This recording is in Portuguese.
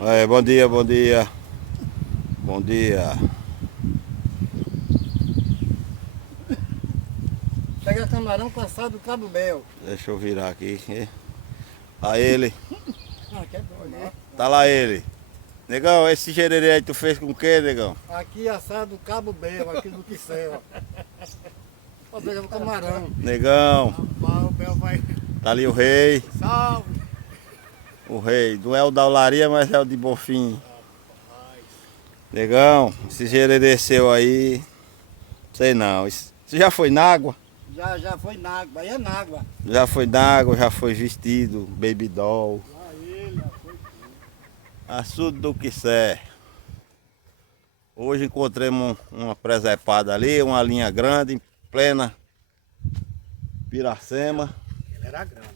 É, bom dia, bom dia. Bom dia. Pega camarão passado do Cabo Bel. Deixa eu virar aqui. Lá ele. Ah, que é bom, né? Tá lá ele. Negão, esse gererê aí tu fez com o que, negão? Aqui assado do Cabo Bel, aqui no Quicel. Ó, pega o camarão. Negão, O Bel vai... tá ali o rei. Salve! O rei. Não é o da olaria, mas é o de Bonfim. Negão, esse gererê seu aí. Sei não. Você já foi na água? Já foi na água, aí é na água. Já foi na água, já foi vestido, baby doll. Já foi. Açude do Quicé. Hoje encontramos uma presepada ali, uma linha grande, em plena Piracema. Era grande.